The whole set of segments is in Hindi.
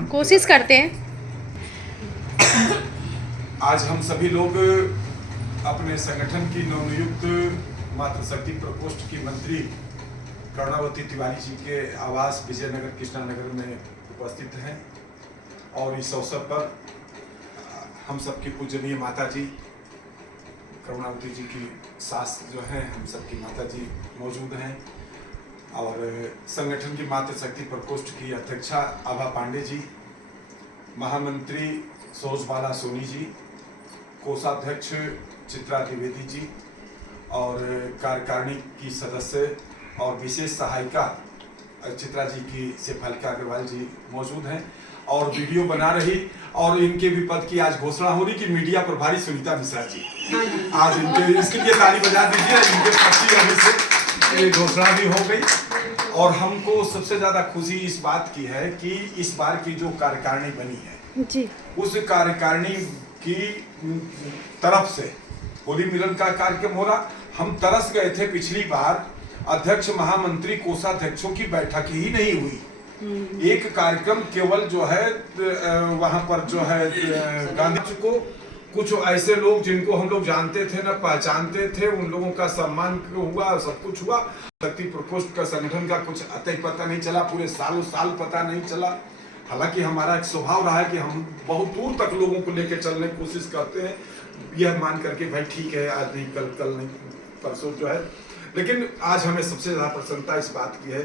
कोशिश करते हैं। आज हम सभी लोग अपने संगठन की नवनियुक्त मातृशक्ति प्रकोष्ठ की मंत्री कर्णावती तिवारी जी के आवास विजयनगर कृष्णानगर में उपस्थित हैं और इस अवसर पर हम सबकी पूजनीय माता जी करुणावती जी की सास जो हैं, हम सबकी माता जी मौजूद हैं और संगठन की मातृशक्ति प्रकोष्ठ की अध्यक्षा आभा पांडे जी, महामंत्री सोजबाला सोनी जी, कोषाध्यक्ष चित्रा द्विवेदी जी और कार्यकारिणी की सदस्य और विशेष सहायिका चित्रा जी की शेफालिका अग्रवाल जी मौजूद हैं और वीडियो बना रही और इनके भी पद की आज घोषणा हो रही कि मीडिया प्रभारी सुनीता मिश्रा जी। आज इनके इसके लिए ताली बजा दीजिए। इनके पद की अभी से घोषणा भी हो गई और हमको सबसे ज्यादा खुशी इस बात की है कि इस बार की जो कार्यकारिणी बनी है जी, उस कार्यकारिणी की तरफ से होली मिलन का कार्यक्रम हो रहा। हम तरस गए थे पिछली बार, अध्यक्ष महामंत्री कोषाध्यक्षों की बैठक ही नहीं हुई। एक कार्यक्रम केवल जो है वहां पर जो है गांधी जी को कुछ ऐसे लोग जिनको हम लोग जानते थे न पहचानते थे, उन लोगों का सम्मान हुआ, सब कुछ हुआ। शक्ति प्रकोष्ठ का संगठन का कुछ अतः पता नहीं चला, पूरे सालों साल पता नहीं चला। हालांकि हमारा एक स्वभाव रहा है कि हम बहुत दूर तक लोगों को लेकर चलने की कोशिश करते हैं, यह मान करके भाई ठीक है आज नहीं कल नहीं परसों जो है। लेकिन आज हमें सबसे ज्यादा प्रसन्नता इस बात की है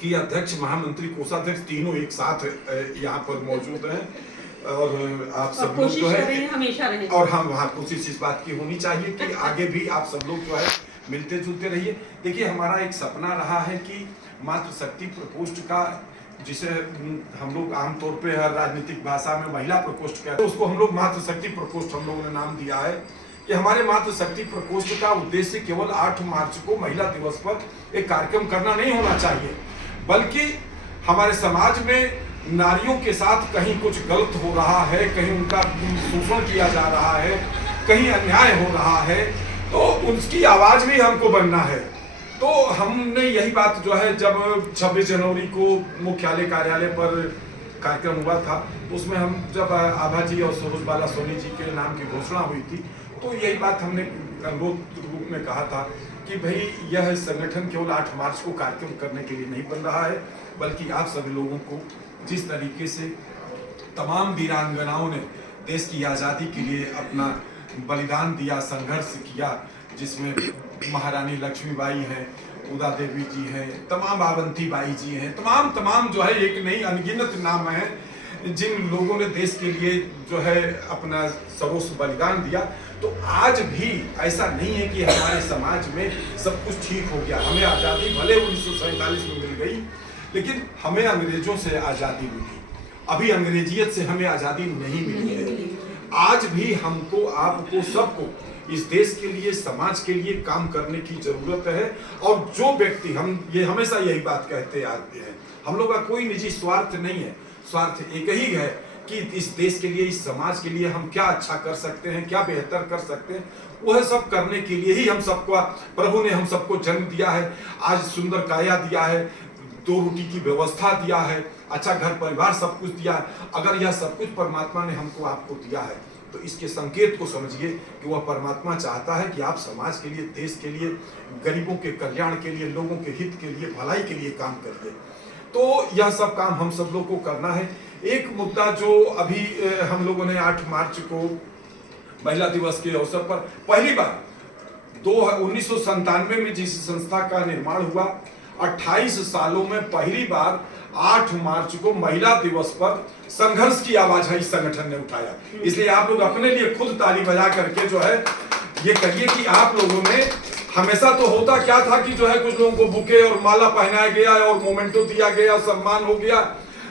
कि अध्यक्ष महामंत्री कोषाध्यक्ष तीनों एक साथ यहाँ पर मौजूद हैं और आप सब लोग जो है हमेशा रहे और हम वहाँ कोशिश इस बात की होनी चाहिए कि आगे भी आप सब लोग जो है मिलते जुलते रहिए। देखिए, हमारा एक सपना रहा है कि मातृशक्ति प्रकोष्ठ का, जिसे हम लोग आमतौर पे हर राजनीतिक भाषा में महिला प्रकोष्ठ कहते हैं, तो उसको हम लोग मातृशक्ति प्रकोष्ठ हम लोगों ने नाम दिया है कि हमारे मातृशक्ति प्रकोष्ठ का उद्देश्य केवल 8 मार्च को महिला दिवस पर एक कार्यक्रम करना नहीं होना चाहिए, बल्कि हमारे समाज में नारियों के साथ कहीं कुछ गलत हो रहा है, कहीं उनका शोषण किया जा रहा है, कहीं अन्याय हो रहा है, तो उसकी आवाज भी हमको बनना है। तो हमने यही बात जो है, जब 26 जनवरी को मुख्यालय कार्यालय पर कार्यक्रम हुआ था, उसमें हम जब आभा जी और सोजबाला सोनी जी के नाम की घोषणा हुई थी, तो यही बात हमने अनुरोध रूप में कहा था कि भाई यह संगठन केवल 8 मार्च को कार्यक्रम करने के लिए नहीं बन रहा है, बल्कि आप सभी लोगों को जिस तरीके से तमाम वीरांगनाओं ने देश की आज़ादी के लिए अपना बलिदान दिया, संघर्ष किया, जिसमें महारानी लक्ष्मीबाई हैं, उदा देवी जी हैं, तमाम आवंती बाई जी हैं, तमाम जो है एक नहीं अनगिनत नाम है जिन लोगों ने देश के लिए जो है अपना सर्वस्व बलिदान दिया। तो आज भी ऐसा नहीं है कि हमारे समाज में सब कुछ ठीक हो गया। हमें आज़ादी भले 1947 में मिल गई, लेकिन हमें अंग्रेजों से आज़ादी मिली, अभी अंग्रेजियत से हमें आज़ादी नहीं मिली है। आज भी हमको, आपको, सबको इस देश के लिए, समाज के लिए काम करने की जरूरत है। और जो व्यक्ति, हम ये हमेशा यही बात कहते आते हैं, हम लोग का कोई निजी स्वार्थ नहीं है, स्वार्थ एक ही है कि इस देश के लिए, इस समाज के लिए हम क्या अच्छा कर सकते हैं, क्या बेहतर कर सकते हैं। वह सब करने के लिए ही हम सबको, प्रभु ने हम सबको जन्म दिया है, आज सुंदर काया दिया है, 2 रोटी की व्यवस्था दिया है, अच्छा घर परिवार सब कुछ दिया है। अगर यह सब कुछ परमात्मा ने हमको आपको दिया है, तो इसके संकेत को समझिए कि वह परमात्मा चाहता है कि आप समाज के लिए, देश के लिए, गरीबों के कल्याण के लिए, लोगों के हित के लिए, भलाई के लिए काम करिए। तो यह सब काम हम सब लोग को करना है। एक मुद्दा जो अभी हम लोगों ने 8 मार्च को महिला दिवस के अवसर पर पहली बार 1997 में जिस संस्था का निर्माण हुआ, 28 सालों में पहली बार 8 मार्च को महिला दिवस पर संघर्ष की आवाज है इस संगठन ने उठाया। इसलिए आप लोग अपने लिए खुद ताली बजा करके जो है ये कहिए कि आप लोगों ने, हमेशा तो होता क्या था कि जो है कुछ लोगों को बुके और माला पहनाया गया और मोमेंटो दिया गया, सम्मान हो गया,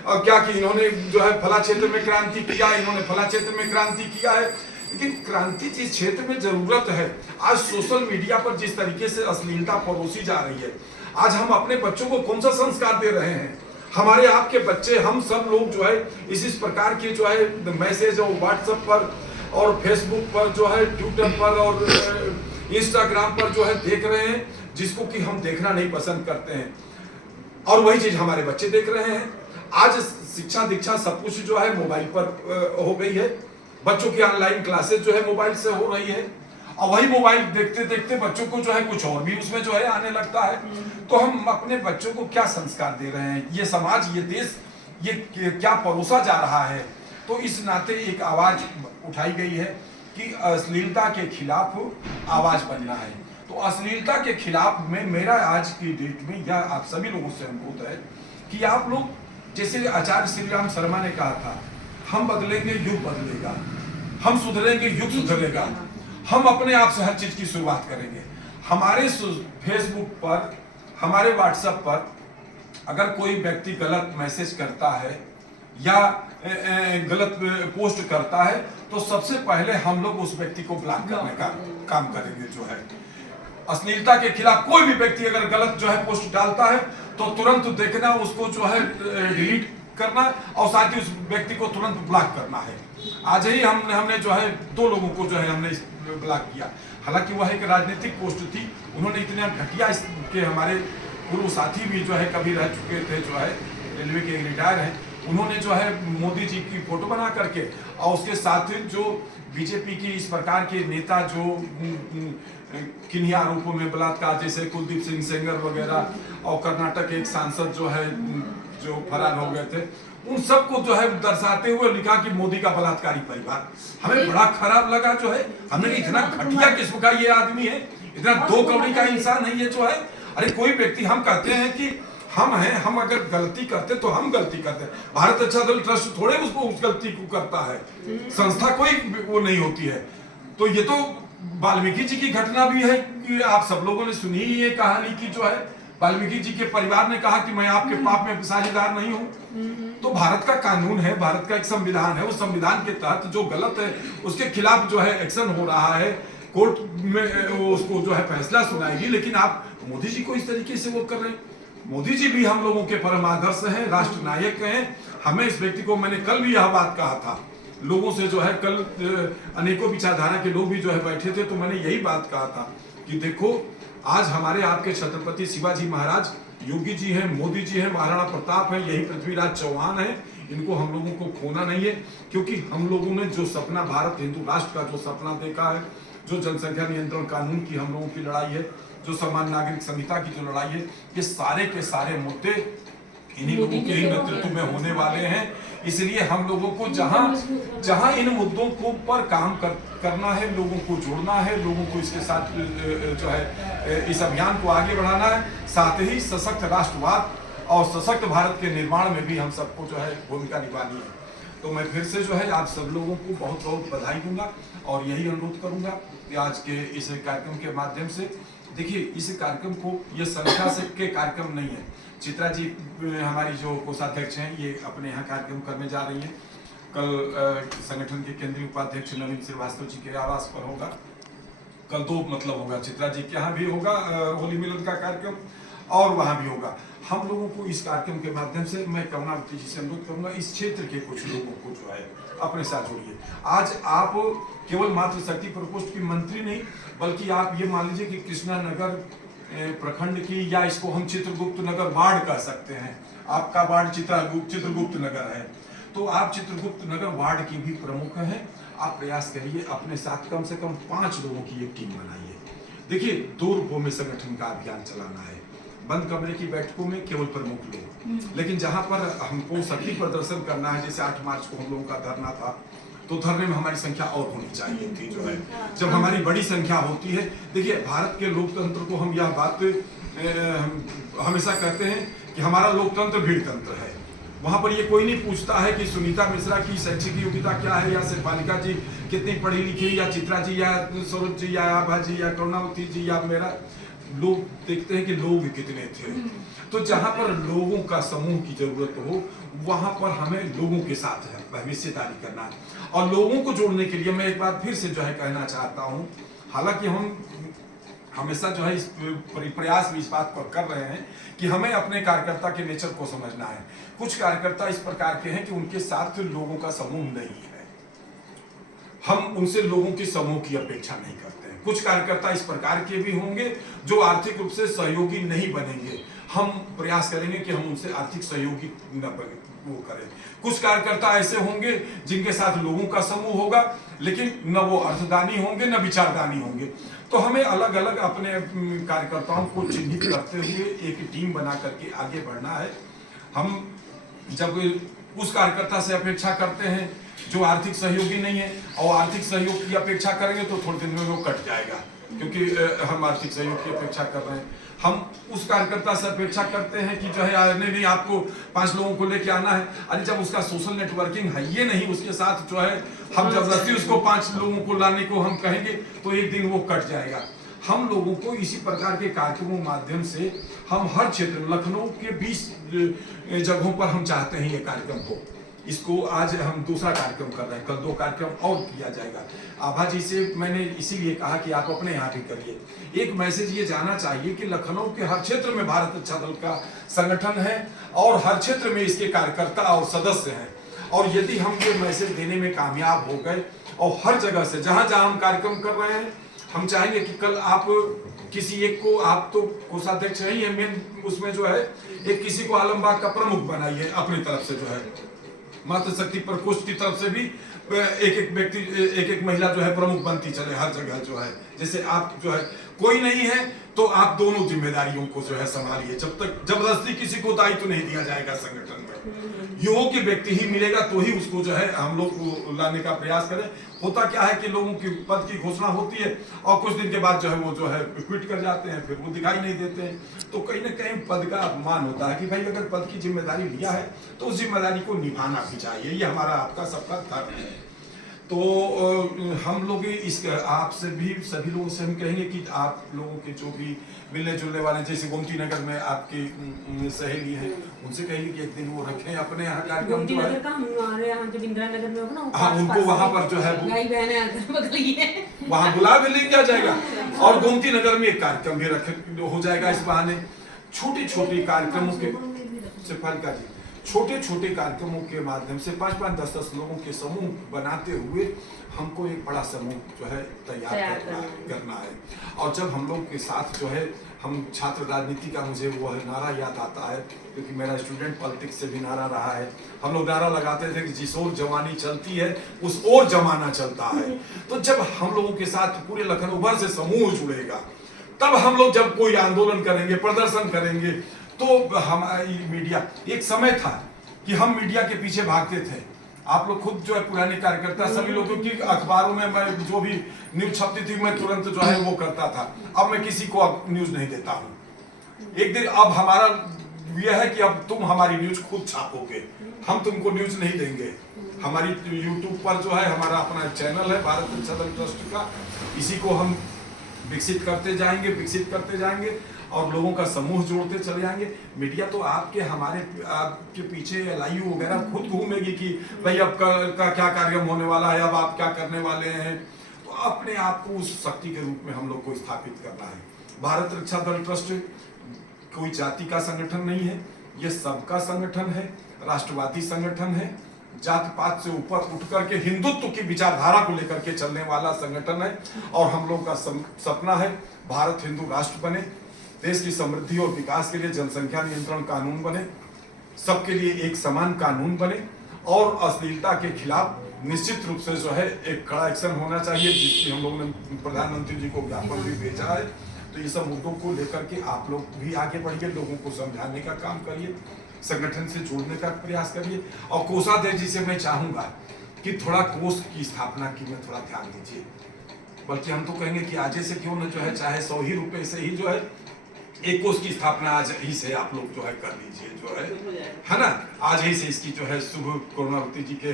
और क्या कि इन्होंने जो है फला क्षेत्र में क्रांति किया, इन्होंने फला क्षेत्र में क्रांति किया है। लेकिन क्रांति जिस क्षेत्र में जरूरत है, आज सोशल मीडिया पर जिस तरीके से अश्लीलता परोसी जा रही है, आज हम अपने बच्चों को कौन सा संस्कार दे रहे हैं? हमारे आपके बच्चे, हम सब लोग जो है इस प्रकार के जो है मैसेज और व्हाट्सएप पर और फेसबुक पर जो है, ट्विटर पर और इंस्टाग्राम पर जो है देख रहे हैं, जिसको कि हम देखना नहीं पसंद करते हैं, और वही चीज हमारे बच्चे देख रहे हैं। आज शिक्षा दीक्षा सब कुछ जो है मोबाइल पर हो गई है। बच्चों की ऑनलाइन क्लासेस जो है मोबाइल से हो रही है, और वही मोबाइल देखते देखते बच्चों को जो है कुछ और भी उसमें जो है आने लगता है। तो हम अपने बच्चों को क्या संस्कार दे रहे हैं, ये समाज, ये देश, ये क्या परोसा जा रहा है। तो इस नाते एक आवाज उठाई गई है कि अश्लीलता के खिलाफ आवाज बनना है। तो अश्लीलता के खिलाफ में मेरा आज की डेट में यह आप सभी लोगों से अनुरोध है कि आप लोग, जैसे आचार्य श्री राम शर्मा ने कहा था, हम बदलेंगे युग बदलेगा, हम सुधरेंगे युग सुधरेगा, हम अपने आप से हर चीज की शुरुआत करेंगे। हमारे फेसबुक पर, हमारे व्हाट्सएप पर अगर कोई व्यक्ति गलत मैसेज करता है या गलत पोस्ट करता है, तो सबसे पहले हम लोग उस व्यक्ति को ब्लॉक करने का काम करेंगे। जो है अश्लीलता के खिलाफ कोई भी व्यक्ति अगर गलत जो है पोस्ट डालता है तो तुरंत देखना, उसको जो है डिलीट करना और साथ ही उस व्यक्ति को तुरंत ब्लॉक करना है। आज ही हमने जो है 2 लोगों को जो है हमने ब्लॉक किया। हालांकि वह एक राजनीतिक पोस्ट थी, उन्होंने इतना घटिया के हमारे पूर्व साथी भी जो है कभी रह चुके थे, जो है रेलवे के रिटायर हैं, उन्होंने जो है मोदी जी की फोटो बना करके और उसके साथ जो बीजेपी की इस प्रकार के नेता जो किन्हीं आरोपों में बलात्कार, जैसे कुलदीप सिंह सेंगर वगैरह और कर्नाटक एक सांसद जो है जो फरार हो गए थे, उन सबको जो है दर्शाते हुए लिखा कि मोदी का बलात्कारी परिवार। हमें बड़ा खराब लगा। जो है हमने इतना घटिया किस्म का ये आदमी है, इतना 2 कौड़ी का इंसान है ये जो है। अरे कोई व्यक्ति, हम कहते हैं कि हम हैं, हम अगर गलती करते तो हम गलती करते हैं। भारत अच्छा दल ट्रस्ट थोड़े उसको उस गलती को करता है, संस्था कोई वो नहीं होती है। तो ये तो वाल्मीकि जी की घटना भी है कि आप सब लोगों ने सुनी ही ये कहानी की जो है वाल्मीकि जी के परिवार ने कहा कि मैं आपके पाप में साझेदार नहीं हूं। तो भारत का कानून है, भारत का एक संविधान है, उस संविधान के तहत जो गलत है उसके खिलाफ जो है एक्शन हो रहा है, कोर्ट में उसको जो है फैसला सुनाएगी। लेकिन आप मोदी जी को इस तरीके से वो कर रहे हैं। मोदी जी भी हम लोगों के परम आदर्श हैं, राष्ट्र नायक हैं। हमें इस व्यक्ति को, मैंने कल भी यह बात कहा था लोगों से, जो है कल अनेकों विचारधारा के लोग भी जो है बैठे थे, तो मैंने यही बात कहा था कि देखो आज हमारे आपके छत्रपति शिवाजी महाराज, योगी जी हैं, मोदी जी हैं, महाराणा प्रताप हैं, यही पृथ्वीराज चौहान हैं, इनको हम लोगों को खोना नहीं है। क्योंकि हम लोगों ने जो सपना भारत हिंदू राष्ट्र का जो सपना देखा है, जो जनसंख्या नियंत्रण कानून की हम लोगों की लड़ाई है, जो समान नागरिक संहिता की जो लड़ाई है, ये सारे के सारे मुद्दे इन्हीं लोगों के ही नेतृत्व में होने वाले हैं। इसलिए हम लोगों को जहां इन मुद्दों को पर काम करना है, लोगों को जोड़ना है, लोगों को इसके साथ जो है इस अभियान को आगे बढ़ाना है, साथ ही सशक्त राष्ट्रवाद और सशक्त भारत के निर्माण में भी हम सबको जो है भूमिका निभानी है। तो मैं फिर से जो है आप सब लोगों को बहुत बहुत बधाई दूंगा और यही अनुरोध करूंगा कि आज के इस कार्यक्रम के माध्यम से, देखिए इस कार्यक्रम को, ये संख्या से के कार्यक्रम नहीं है। चित्रा जी हमारी जो कोषाध्यक्ष हैं, ये अपने यहाँ कार्यक्रम करने जा रही हैं। कल संगठन के केंद्रीय उपाध्यक्ष नवीन श्रीवास्तव जी के आवास पर होगा। कल 2 मतलब होगा, चित्रा जी के यहाँ भी होगा होली मिलन का कार्यक्रम और वहाँ भी होगा। हम लोगों को इस कार्यक्रम के माध्यम से मैं करुणावती जी से अनुरोध करूंगा, इस क्षेत्र के कुछ लोगों को जो है अपने साथ जोड़िए। आज आप केवल मातृशक्ति प्रकोष्ठ की मंत्री नहीं, बल्कि आप ये मान लीजिए कि कृष्णा नगर प्रखंड की, या इसको हम चित्रगुप्त नगर वार्ड कह सकते हैं, आपका वार्ड चित्रगुप्त नगर है, तो आप चित्रगुप्त नगर वार्ड की भी प्रमुख हैं। आप प्रयास करिए, अपने साथ कम से कम 5 लोगों की एक टीम बनाइए। देखिए 2 रूपों में संगठन का अभियान चलाना है। बंद कमरे की बैठकों में केवल प्रमुख लोग, लेकिन जहां पर हमको शक्ति प्रदर्शन करना है, जैसे 8 मार्च को हम लोगों का धरना था, तो धरने में हमारी संख्या और होनी चाहिए थी। जो है जब हमारी बड़ी संख्या होती है, देखिए भारत के लोकतंत्र को हम यह बात हमेशा कहते हैं कि हमारा लोकतंत्र भीड़ तंत्र है। वहां पर ये कोई नहीं पूछता है कि सुनीता मिश्रा की शैक्षिक योग्यता क्या है, या शिल्पालिका जी कितनी पढ़ी लिखी, या चित्रा जी, या सरोज जी, या आभा जी, या करुणावती जी, या मेरा, लोग देखते हैं कि लोग कितने थे। तो जहां पर लोगों का समूह की जरूरत हो, वहां पर हमें लोगों के साथ भविष्यवाणी करना है। और लोगों को जोड़ने के लिए मैं एक बार फिर से जो है कहना चाहता हूं, हालांकि हम हमेशा जो है इस प्रयास भी इस बात पर कर रहे हैं कि हमें अपने कार्यकर्ता के नेचर को समझना है। कुछ कार्यकर्ता इस प्रकार के हैं कि उनके साथ लोगों का समूह नहीं है, हम उनसे लोगों के समूह की अपेक्षा नहीं करते हैं। कुछ कार्यकर्ता इस प्रकार के भी होंगे जो आर्थिक रूप से सहयोगी नहीं बनेंगे, हम प्रयास करेंगे कि हम उनसे आर्थिक सहयोगी न बने। वो करें। कुछ कार्यकर्ता ऐसे होंगे जिनके साथ लोगों का समूह होगा, लेकिन न वो अर्थदानी होंगे न विचारदानी होंगे। तो हमें अलग अलग अपने कार्यकर्ताओं को चिन्हित करते हुए एक टीम बना करके आगे बढ़ना है। हम जब उस कार्यकर्ता से अपेक्षा करते हैं जो आर्थिक सहयोगी नहीं है, और आर्थिक सहयोग की अपेक्षा करेंगे तो थोड़े दिन में वो कट जाएगा, क्योंकि हम आर्थिक सहयोग की अपेक्षा कर रहे हैं। हम उस कार्यकर्ता से अपेक्षा करते हैं कि जो है नहीं आपको 5 लोगों को लेके आना है, अरे जब उसका सोशल नेटवर्किंग है ये नहीं, उसके साथ जो है हम जबरदस्ती उसको 5 लोगों को लाने को हम कहेंगे तो एक दिन वो कट जाएगा। हम लोगों को इसी प्रकार के कार्यक्रमों के माध्यम से हम हर क्षेत्र में, लखनऊ के 20 जगहों पर हम चाहते हैं ये कार्यक्रम को। इसको आज हम दूसरा कार्यक्रम कर रहे हैं, कल 2 कार्यक्रम और किया जाएगा। आभा जी से मैंने इसीलिए कहा कि आप अपने यहाँ भी करिए। एक मैसेज ये जाना चाहिए कि लखनऊ के हर क्षेत्र में भारत अच्छा दल का संगठन है और हर क्षेत्र में इसके कार्यकर्ता और सदस्य हैं, और यदि हम ये मैसेज देने में कामयाब हो गए और हर जगह से जहां जहां हम कार्यक्रम कर रहे हैं, हम चाहेंगे कि कल आप किसी एक को, आप तो कोषाध्यक्ष ही है मेन, उसमें जो है एक किसी को आलमबाग का प्रमुख बनाइए अपनी तरफ से, जो है मातृशक्ति प्रकोष्ठ की तरफ से भी एक एक व्यक्ति, एक एक महिला जो है प्रमुख बनती चले हर जगह। जो है जैसे आप जो है कोई नहीं है तो आप दोनों जिम्मेदारियों को जो है संभालिए। जब तक जबरदस्ती किसी को दायित्व नहीं दिया जाएगा संगठन में, योग्य व्यक्ति ही मिलेगा तो ही उसको जो है हम लोग लाने का प्रयास करें। होता क्या है कि लोगों की पद की घोषणा होती है और कुछ दिन के बाद जो है वो जो है क्विट कर जाते हैं, फिर वो दिखाई नहीं देते हैं। तो कहीं ना कहीं पद का अपमान होता है कि भाई अगर पद की जिम्मेदारी लिया है तो उस जिम्मेदारी को निभाना भी चाहिए, ये हमारा आपका सबका धर्म है। तो हम लोग इस आपसे भी सभी लोगों से हम कहेंगे कि आप लोगों के जो भी मिलने जुलने वाले, जैसे गोमती नगर में आपकी सहेली है, उनसे कहेंगे कि एक दिन वो रखें अपने यहाँ कार्यक्रम। गोमती नगर का हमारे यहाँ जब इंदिरा नगर में होगा ना, हाँ उनको वहाँ पर जो है वहाँ बुला भी ले किया जाएगा, और गोमती नगर में एक कार्यक्रम भी रखे हो जाएगा। इस बहाने छोटे छोटे कार्यक्रमों के सिफारिश जी, छोटे छोटे कार्यक्रमों के माध्यम से 5-5, 10-10 लोगों के समूह बनाते हुए हमको एक बड़ा समूह जो है तैयार करना है। और जब हम लोग के साथ जो है हम छात्र राजनीति का, मुझे वो नारा याद आता है क्योंकि मेरा स्टूडेंट पॉलिटिक्स से भी नारा रहा है। हम लोग नारा लगाते थे कि जिस ओर जवानी चलती है उस ओर जमाना चलता है। तो जब हम लोगों के साथ पूरे लखनऊ भर से समूह जुड़ेगा, तब हम लोग जब कोई आंदोलन करेंगे, प्रदर्शन करेंगे, तो हमारी मीडिया, एक समय था कि हम मीडिया के पीछे भागते थे। आप लोग खुद जो है पुराने कार्यकर्ता सभी लोगों की, अखबारों में मैं जो भी न्यूज छपती थी मैं तुरंत जो है वो करता था। अब मैं किसी को न्यूज नहीं देता हूँ। एक दिन अब हमारा यह है कि अब तुम हमारी न्यूज खुद छापोगे, हम तुमको न्यूज नहीं देंगे। हमारी यूट्यूब पर जो है हमारा अपना चैनल है भारत अच्छा दल ट्रस्ट का, इसी को हम विकसित करते जाएंगे और लोगों का समूह जोड़ते चले जाएंगे। मीडिया तो आपके पीछे LIU वगैरह खुद घूमेगी कि भाई अब का क्या कार्यक्रम होने वाला है, अब आप क्या करने वाले हैं। तो अपने आप को उस शक्ति के रूप में हम लोग को स्थापित करना है। भारत रक्षा दल ट्रस्ट कोई जाति का संगठन नहीं है, ये सबका संगठन है, राष्ट्रवादी संगठन है, जात पात से ऊपर उठ करके हिंदुत्व की विचारधारा को लेकर के चलने वाला संगठन है। और हम लोग का सपना है भारत हिंदू राष्ट्र बने, देश की समृद्धि और विकास के लिए जनसंख्या नियंत्रण कानून बने, सबके लिए एक समान कानून बने, और अश्लीलता के खिलाफ निश्चित रूप से जो है एक कड़ा एक्शन होना चाहिए, जिसकी हम लोगों ने प्रधानमंत्री जी को ज्ञापन भी भेजा है। तो ये सब मुद्दों को लेकर के आप लोग भी आगे बढ़िए, लोगों को समझाने का काम करिए, संगठन से जोड़ने का प्रयास करिए। और कोषाध्यक्ष जी से मैं चाहूंगा कि थोड़ा कोष की स्थापना की में थोड़ा ध्यान दीजिए, बल्कि हम तो कहेंगे कि आज से क्यों न जो है चाहे 100 ही रुपए से ही जो है एक कोष की स्थापना आज ही से आप लोग जो है कर लीजिए, जो है ना, आज ही से इसकी जो है शुभ करुणावती जी के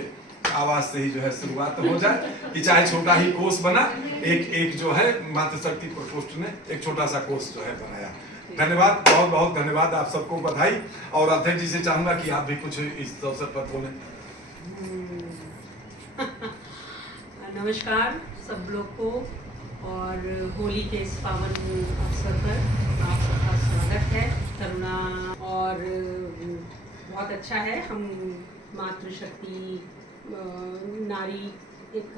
आवाज से ही जो है शुरुआत हो जाए कि चाहे छोटा ही कोष बना, एक जो है मातृशक्ति प्रकोष्ठ ने एक छोटा सा कोष जो है बनाया। धन्यवाद, बहुत बहुत धन्यवाद, आप सबको बधाई। और अध्यक्ष जी से चाहूंगा कि आप भी कुछ इस अवसर पर बोलें। नमस्कार सब लोग को, और होली के इस पावन अवसर पर आप सबका स्वागत है। करुणा और बहुत अच्छा है, हम मातृशक्ति नारी एक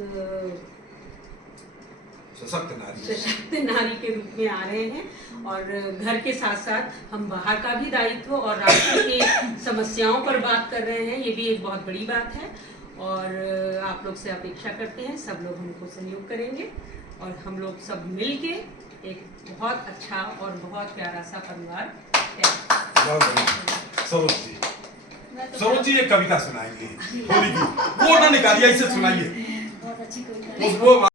सशक्त नारी के रूप में आ रहे हैं और घर के साथ साथ हम बाहर का भी दायित्व और राष्ट्र की समस्याओं पर बात कर रहे हैं, ये भी एक बहुत बड़ी बात है। और आप लोग से अपेक्षा करते हैं सब लोग हमको सहयोग करेंगे और हम लोग सब मिल के एक बहुत अच्छा और बहुत प्यारा सा परिवार है। सरोज जी एक कविता सुनाएंगे होली की, वो ना निकालिए, ऐसे सुनाइए। बहुत अच्छी कविता।